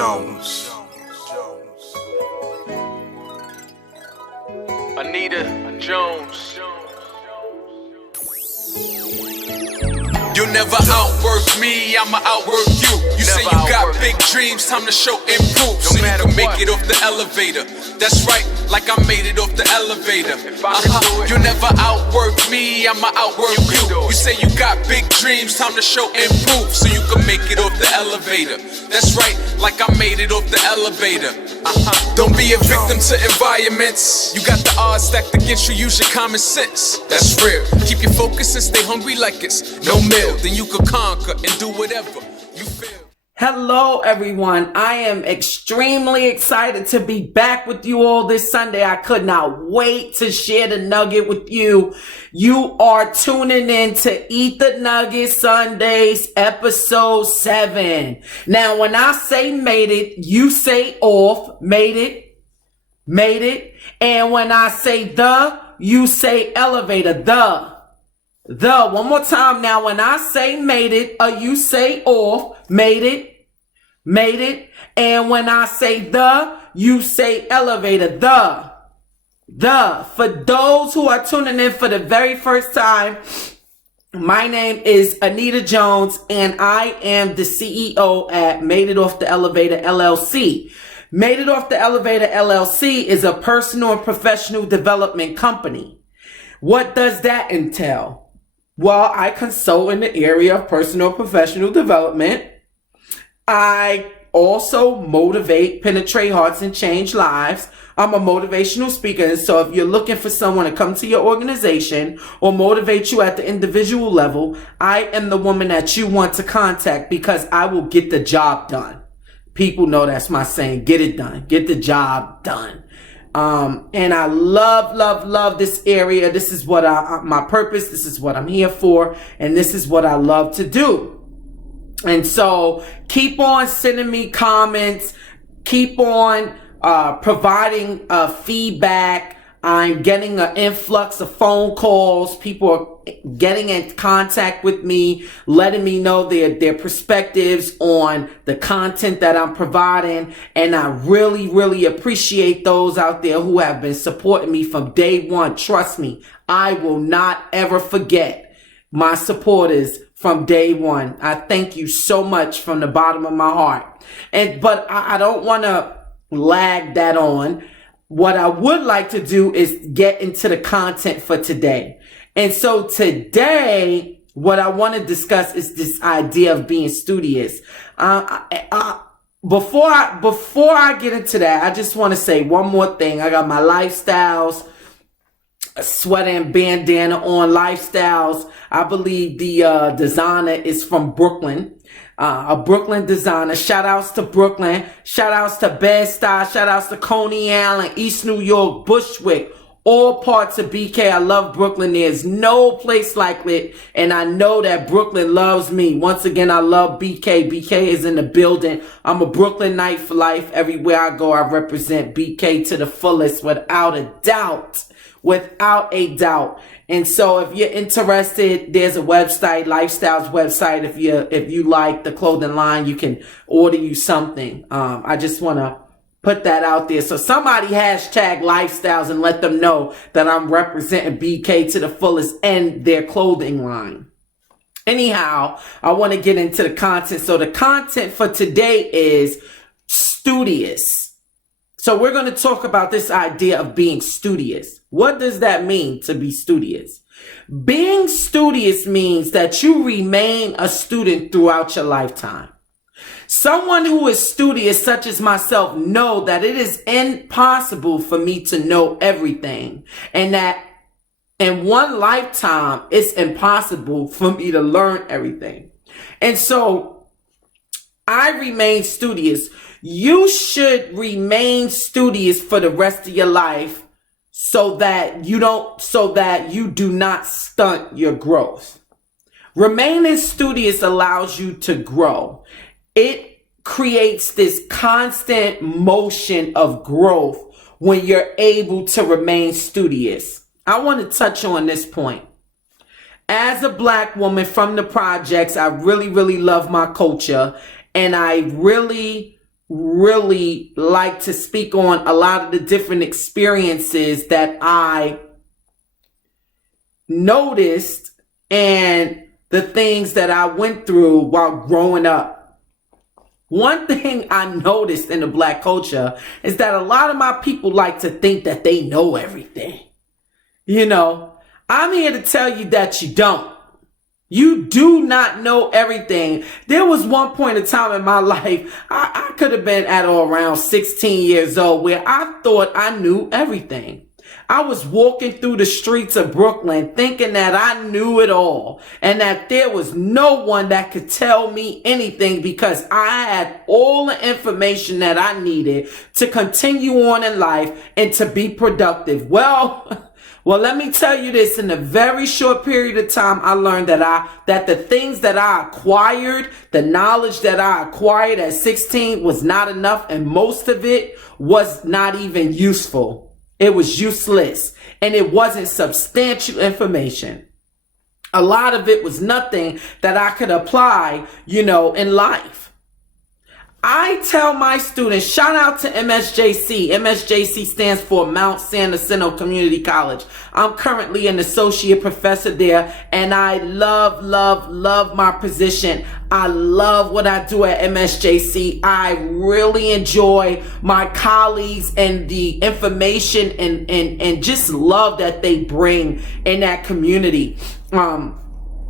Jones. Anita Jones. You'll never outwork me, I'ma outwork you. You say you got big dreams, time to show and prove. So you can make it off the elevator. That's right, like I made it off the elevator. You'll never outwork me, I'ma outwork you. You say you got big dreams, time to show and prove. So you can make it off the elevator. That's right, like I made it off the elevator. Don't be a victim to environments. You got the odds stacked against you, use your common sense. That's real. Keep your focus and stay hungry like it's no meal. Then you could conquer and do whatever you feel. Hello everyone, I am extremely excited to be back with you all this Sunday. I could not wait to share the nugget with you. You are tuning in to Eat the Nugget Sundays, episode 7. Now when I say made it, you say off, made it. And when I say you say elevator, one more time now. When I say made it, you say off, made it. And when I say you say elevator, the. For those who are tuning in for the very first time, my name is Anita Jones, and I am the CEO at Made It Off the Elevator LLC. Made It Off the Elevator LLC is a personal and professional development company. What does that entail? Well, I consult in the area of personal and professional development. I also motivate, penetrate hearts, and change lives. I'm a motivational speaker. And so if you're looking for someone to come to your organization or motivate you at the individual level, I am the woman that you want to contact because I will get the job done. People know that's my saying, get it done, get the job done. And I love this area. This is what my purpose. This is what I'm here for. And this is what I love to do. And so keep on sending me comments. Keep on, providing, feedback. I'm getting an influx of phone calls. People are getting in contact with me, letting me know their perspectives on the content that I'm providing. And I really appreciate those out there who have been supporting me from day one. Trust me, I will not ever forget my supporters from day one. I thank you so much from the bottom of my heart. But I don't want to lag that on. What I would like to do is get into the content for today. And so today, what I want to discuss is this idea of being studious. Before I get into that, I just want to say one more thing. I got my lifestyles, a sweater and bandana on. Lifestyles. I believe the designer is from Brooklyn. A Brooklyn designer. Shout outs to Brooklyn. Shout outs to Bed-Stuy. Shout outs to Coney Island, East New York, Bushwick, all parts of BK. I love Brooklyn. There's no place like it. And I know that Brooklyn loves me. Once again, I love BK. BK is in the building. I'm a Brooklynite for life. Everywhere I go, I represent BK to the fullest, without a doubt. Without a doubt. And so if you're interested, there's a website, Lifestyles website. If you like the clothing line, you can order you something. I just want to put that out there. So somebody hashtag Lifestyles and let them know that I'm representing BK to the fullest and their clothing line. Anyhow, I want to get into the content. So the content for today is studious. So we're going to talk about this idea of being studious. What does that mean to be studious? Being studious means that you remain a student throughout your lifetime. Someone who is studious, such as myself, know that it is impossible for me to know everything, and that in one lifetime, it's impossible for me to learn everything. And so I remain studious. You should remain studious for the rest of your life so that you do not stunt your growth. Remaining studious allows you to grow. It creates this constant motion of growth when you're able to remain studious. I want to touch on this point. As a black woman from the projects, I really love my culture, and I really really like to speak on a lot of the different experiences that I noticed and the things that I went through while growing up. One thing I noticed in the Black culture is that a lot of my people like to think that they know everything. You know, I'm here to tell you that you don't. You do not know everything. There was one point in time in my life, I could have been at around 16 years old, where I thought I knew everything. I was walking through the streets of Brooklyn thinking that I knew it all and that there was no one that could tell me anything because I had all the information that I needed to continue on in life and to be productive. Well, let me tell you this, in a very short period of time, I learned that the things that I acquired, the knowledge that I acquired at 16 was not enough, and most of it was not even useful. It was useless, and it wasn't substantial information. A lot of it was nothing that I could apply, in life. I tell my students, shout out to MSJC. MSJC stands for Mount San Jacinto Community College. I'm currently an associate professor there, and I love, love, love my position. I love what I do at MSJC. I really enjoy my colleagues and the information and just love that they bring in that community.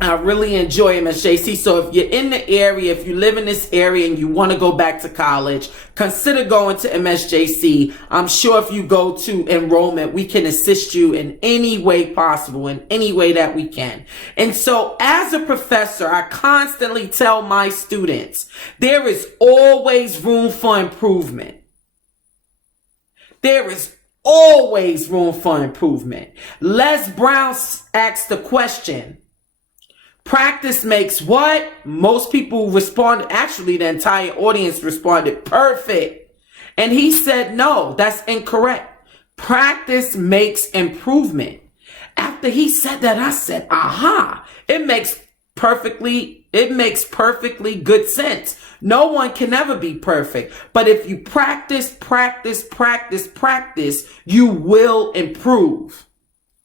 I really enjoy MSJC. So if you're in the area, if you live in this area and you want to go back to college, consider going to MSJC. I'm sure if you go to enrollment, we can assist you in any way possible, in any way that we can. And so as a professor, I constantly tell my students, there is always room for improvement. There is always room for improvement. Les Brown asked the question, practice makes what? Most people responded, actually the entire audience responded, perfect. And he said, no, that's incorrect. Practice makes improvement. After he said that, I said, aha, it makes perfectly good sense. No one can ever be perfect. But if you practice, you will improve.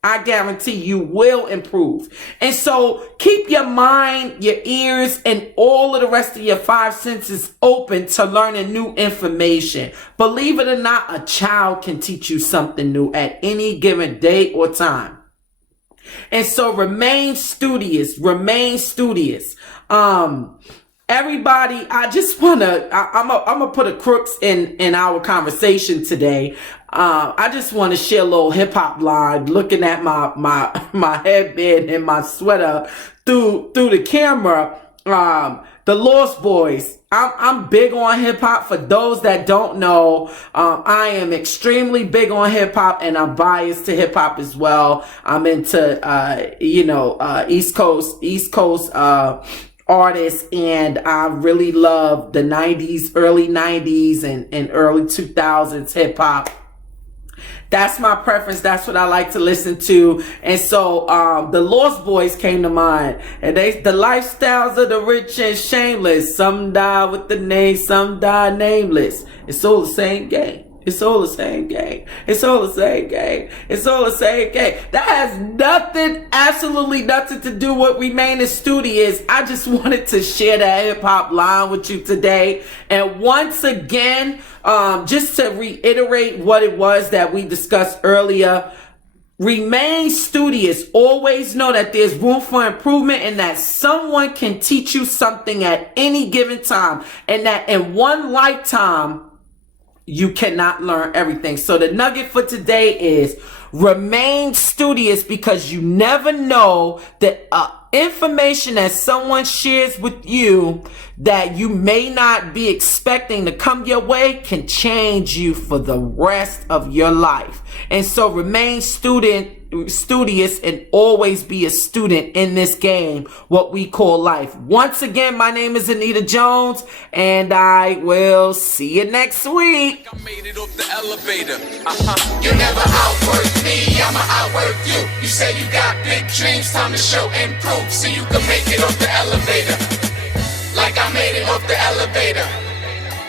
I guarantee you will improve. And so keep your mind, your ears, and all of the rest of your five senses open to learning new information. Believe it or not, a child can teach you something new at any given day or time. And so remain studious, Everybody, I just I'm gonna put a crooks in our conversation today. I just want to share a little hip hop line, looking at my headband and my sweater through the camera. The Lost Boys. I'm big on hip hop. For those that don't know, I am extremely big on hip hop, and I'm biased to hip hop as well. I'm into East Coast artists, and I really love the 90s, early 90s and early 2000s hip hop. That's my preference. That's what I like to listen to. And so the Lost Boys came to mind. And the lifestyles of the rich and shameless. Some die with the name, some die nameless. It's all the same game. It's all the same game. It's all the same game. It's all the same game. That has nothing, absolutely nothing to do with Remain Studious. I just wanted to share that hip hop line with you today. And once again, just to reiterate what it was that we discussed earlier, remain studious. Always know that there's room for improvement and that someone can teach you something at any given time. And that in one lifetime, you cannot learn everything. So the nugget for today is remain studious, because you never know that information that someone shares with you that you may not be expecting to come your way can change you for the rest of your life. And so remain studious and always be a student in this game, what we call life. Once again, my name is Anita Jones, and I will see you next week. I made it off the elevator. You never outwork me, I'ma outwork you. You say you got big dreams, time to show and prove, so you can make it off the elevator. Like I made it off the elevator.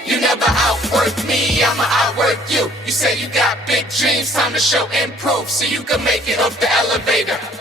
You never out outwork me, I'ma outwork you. You say you got big dreams, time to show and prove so you can make it off the elevator.